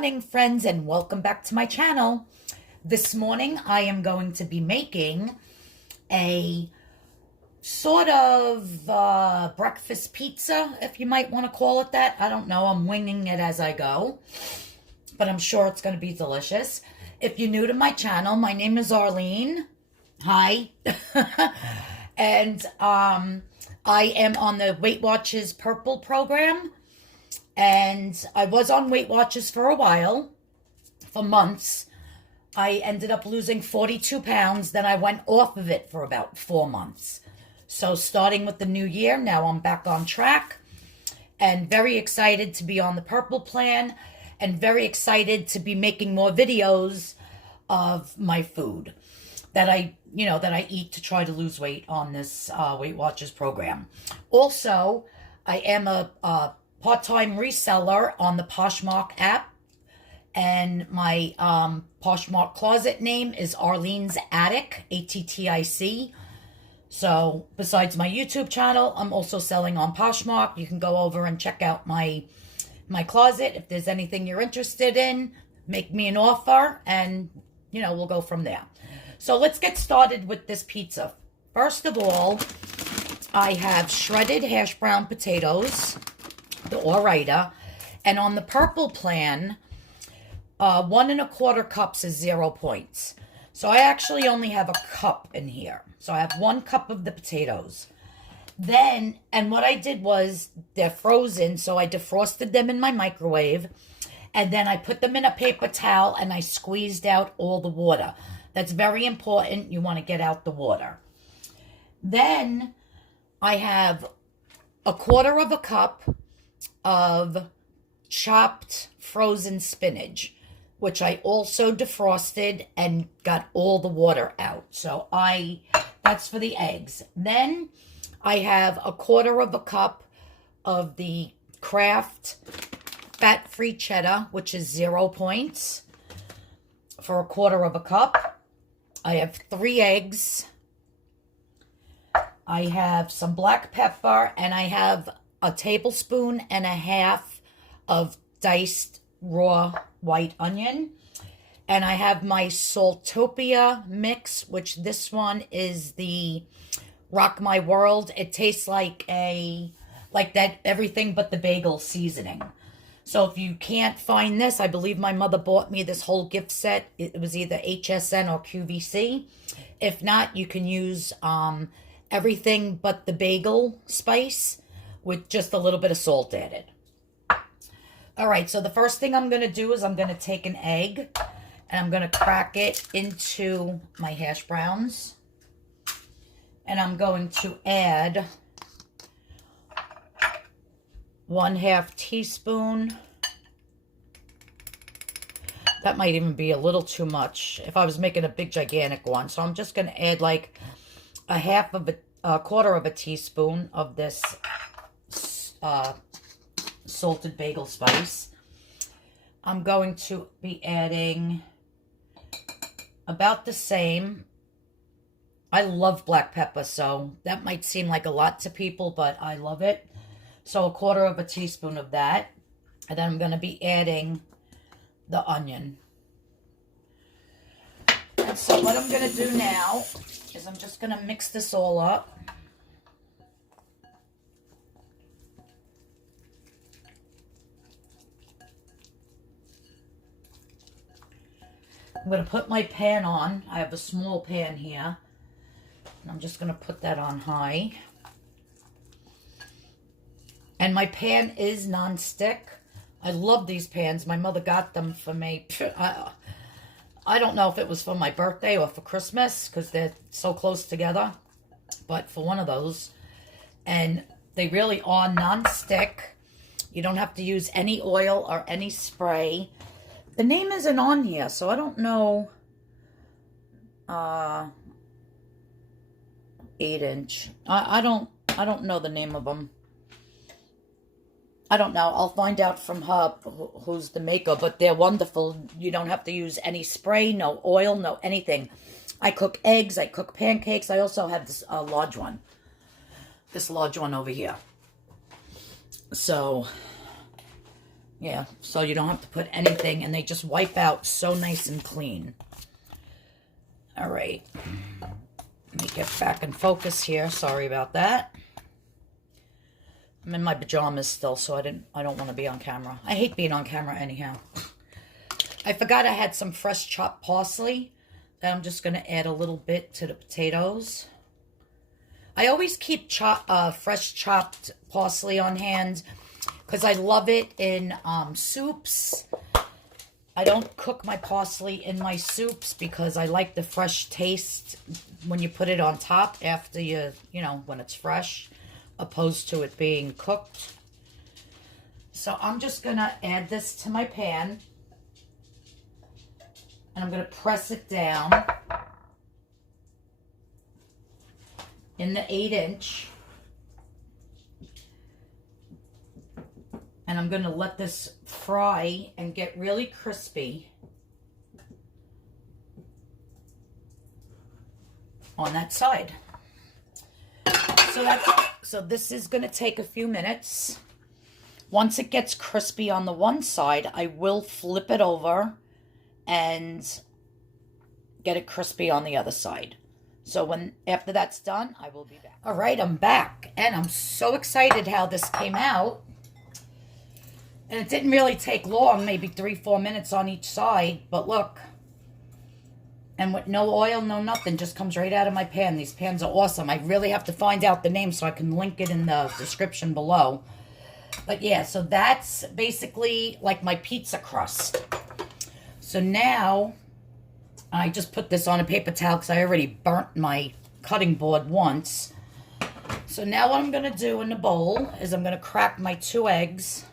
morning, friends, and welcome back to my channel. This morning, I am going to be making a sort of breakfast pizza, if you might want to call it that. I don't know. I'm winging it as I go, but I'm sure it's going to be delicious. If you're new to my channel, my name is Arlene. Hi. And I am on the Weight Watchers Purple program. And I was on Weight Watchers for a while, for months. I ended up losing 42 pounds. Then I went off of it for about 4 months. So starting with the new year, now I'm back on track. And very excited to be on the Purple plan. And very excited to be making more videos of my food that I eat to try to lose weight on this Weight Watchers program. Also, I am a part-time reseller on the Poshmark app, and my Poshmark closet name is Arlene's Attic, ATTIC. So besides my YouTube channel, I'm also selling on Poshmark. You can go over and check out my closet. If there's anything you're interested in, make me an offer, and we'll go from there. So let's get started with this pizza. First of all, I have shredded hash brown potatoes, the Ore-Ida, and on the Purple plan, 1 1/4 cups is 0 points. So I actually only have a cup in here. So I have 1 cup of the potatoes. Then, and what I did was, they're frozen, so I defrosted them in my microwave, and then I put them in a paper towel and I squeezed out all the water. That's very important. You want to get out the water. Then I have 1/4 cup of chopped frozen spinach, which I also defrosted and got all the water out. So that's for the eggs. Then I have 1/4 cup of the Kraft fat-free cheddar, which is 0 points, for 1/4 cup. I have 3 eggs. I have some black pepper, and I have a tablespoon and a half of diced raw white onion. And I have my Saltopia mix, which this one is the Rock My World. It tastes like that everything but the bagel seasoning. So if you can't find this, I believe my mother bought me this whole gift set. It was either HSN or QVC. If not, you can use everything but the bagel spice with just a little bit of salt added. All right, so the first thing I'm going to do is I'm going to take an egg and I'm going to crack it into my hash browns. And I'm going to add 1/2 teaspoon. That might even be a little too much if I was making a big gigantic one. So I'm just going to add like a 1/4 teaspoon of this salted bagel spice. I'm going to be adding about the same. I love black pepper, so that might seem like a lot to people, but I love it. So 1/4 teaspoon of that. And then I'm going to be adding the onion. And so what I'm going to do now is I'm just going to mix this all up. I'm going to put my pan on. I have a small pan here. And I'm just going to put that on high. And my pan is non-stick. I love these pans. My mother got them for me. I don't know if it was for my birthday or for Christmas, because they're so close together. But for one of those. And they really are non-stick. You don't have to use any oil or any spray. The name isn't on here, so I don't know. 8-inch. I don't know the name of them. I don't know. I'll find out from her who's the maker, but they're wonderful. You don't have to use any spray, no oil, no anything. I cook eggs. I cook pancakes. I also have this large one. This large one over here. So Yeah, so you don't have to put anything, and they just wipe out so nice and clean. All right. Let me get back in focus here. Sorry about that. I'm in my pajamas still, so I don't want to be on camera. I hate being on camera anyhow. I forgot I had some fresh chopped parsley that I'm just going to add a little bit to the potatoes. I always keep fresh chopped parsley on hand because I love it in soups. I don't cook my parsley in my soups because I like the fresh taste when you put it on top after when it's fresh, opposed to it being cooked. So I'm just going to add this to my pan. And I'm going to press it down in the 8-inch. And I'm going to let this fry and get really crispy on that side. So this is going to take a few minutes. Once it gets crispy on the one side, I will flip it over and get it crispy on the other side. So after that's done, I will be back. All right, I'm back, and I'm so excited how this came out. And it didn't really take long, maybe 3-4 minutes on each side, but look. And with no oil, no nothing, just comes right out of my pan. These pans are awesome. I really have to find out the name so I can link it in the description below. But yeah, so that's basically like my pizza crust. So now, I just put this on a paper towel because I already burnt my cutting board once. So now what I'm going to do in the bowl is I'm going to crack my 2 eggs.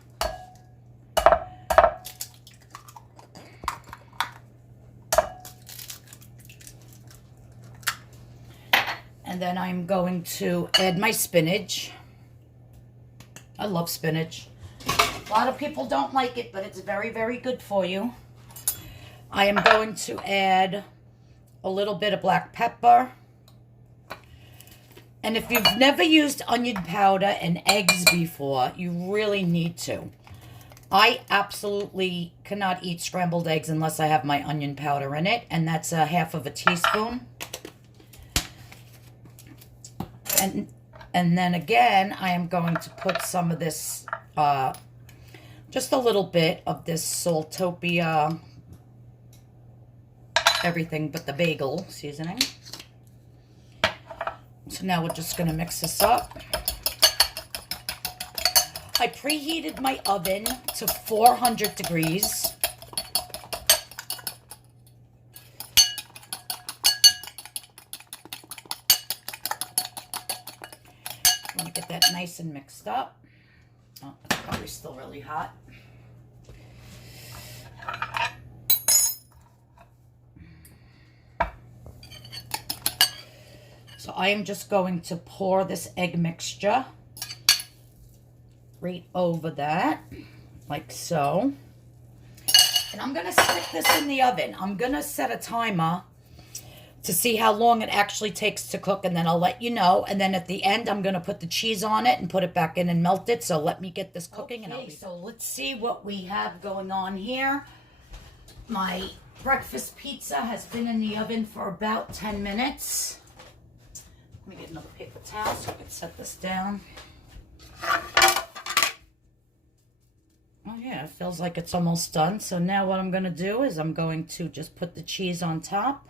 And then I'm going to add my spinach. I love spinach. A lot of people don't like it, but it's very, very good for you. I am going to add a little bit of black pepper. And if you've never used onion powder and eggs before, you really need to. I absolutely cannot eat scrambled eggs unless I have my onion powder in it, and that's a 1/2 teaspoon. And then again, I am going to put some of this, just a little bit of this Saltopia, everything but the bagel seasoning. So now we're just going to mix this up. I preheated my oven to 400 degrees. I want to get that nice and mixed up. Oh, it's probably still really hot. So I am just going to pour this egg mixture right over that, like so. And I'm going to stick this in the oven. I'm going to set a timer to see how long it actually takes to cook, and then I'll let you know. And then at the end, I'm going to put the cheese on it and put it back in and melt it. So let me get this cooking. Okay, so let's see what we have going on here. My breakfast pizza has been in the oven for about 10 minutes. Let me get another paper towel so I can set this down. Oh yeah, it feels like it's almost done. So now what I'm going to do is I'm going to just put the cheese on top.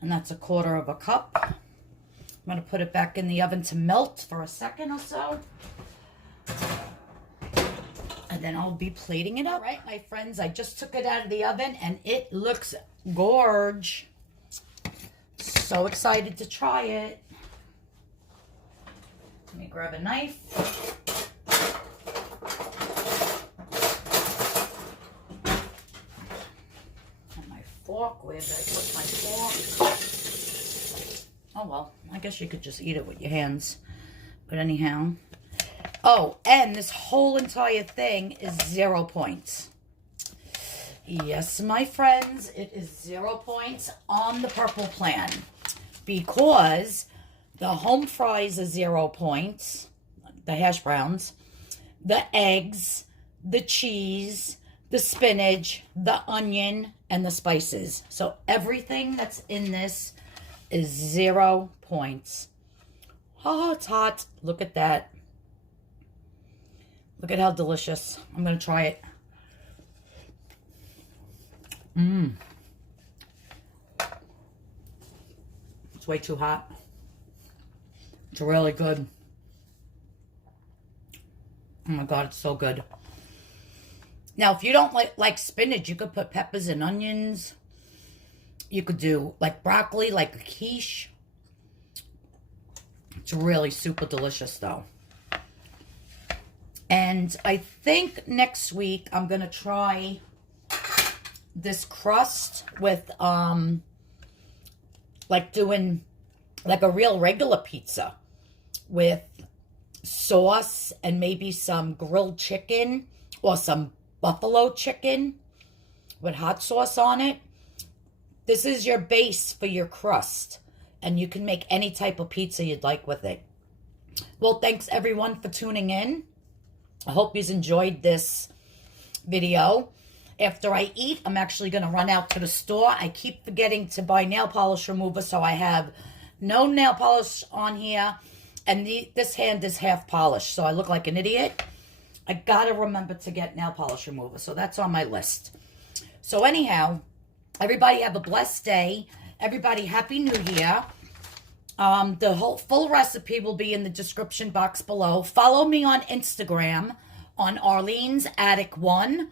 And that's 1/4 cup. I'm going to put it back in the oven to melt for a second or so. And then I'll be plating it up. All right, my friends, I just took it out of the oven and it looks gorge. So excited to try it. Let me grab a knife. And my fork. Where did I put my fork? Oh, well, I guess you could just eat it with your hands. But anyhow. Oh, and this whole entire thing is 0 points. Yes, my friends, it is 0 points on the purple plan. Because the home fries are 0 points. The hash browns. The eggs. the cheese, the spinach, the onion, and the spices. So everything that's in this is 0 points. Oh, it's hot. Look at that. Look at how delicious. I'm going to try it. It's way too hot. It's really good. Oh my God, it's so good. Now, if you don't like spinach, you could put peppers and onions. You could do like broccoli, like a quiche. It's really super delicious though. And I think next week I'm going to try this crust with like doing like a real regular pizza with sauce and maybe some grilled chicken or some buffalo chicken with hot sauce on it. This is your base for your crust, and you can make any type of pizza you'd like with it. Well, thanks everyone for tuning in. I hope you enjoyed this video. After I eat, I'm actually going to run out to the store. I keep forgetting to buy nail polish remover, so I have no nail polish on here. And this hand is half polished, so I look like an idiot. I got to remember to get nail polish remover, so that's on my list. So anyhow, everybody have a blessed day. Everybody, Happy New Year. The whole full recipe will be in the description box below. Follow me on Instagram on Arlene's Attic 1.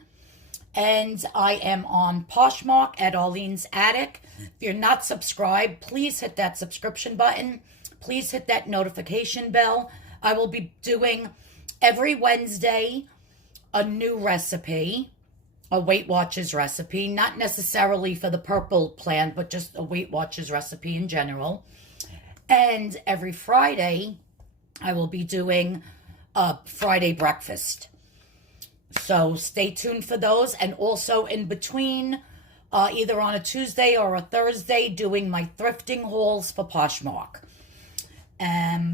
And I am on Poshmark at Arlene's Attic. If you're not subscribed, please hit that subscription button. Please hit that notification bell. I will be doing every Wednesday a new recipe, a Weight Watchers recipe. Not necessarily for the purple plan, but just a Weight Watchers recipe in general. And every Friday, I will be doing a Friday breakfast. So stay tuned for those. And also in between, either on a Tuesday or a Thursday, doing my thrifting hauls for Poshmark.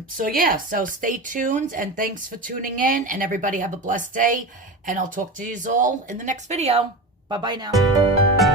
So yeah, so stay tuned and thanks for tuning in. And everybody have a blessed day. And I'll talk to you all in the next video. Bye-bye now.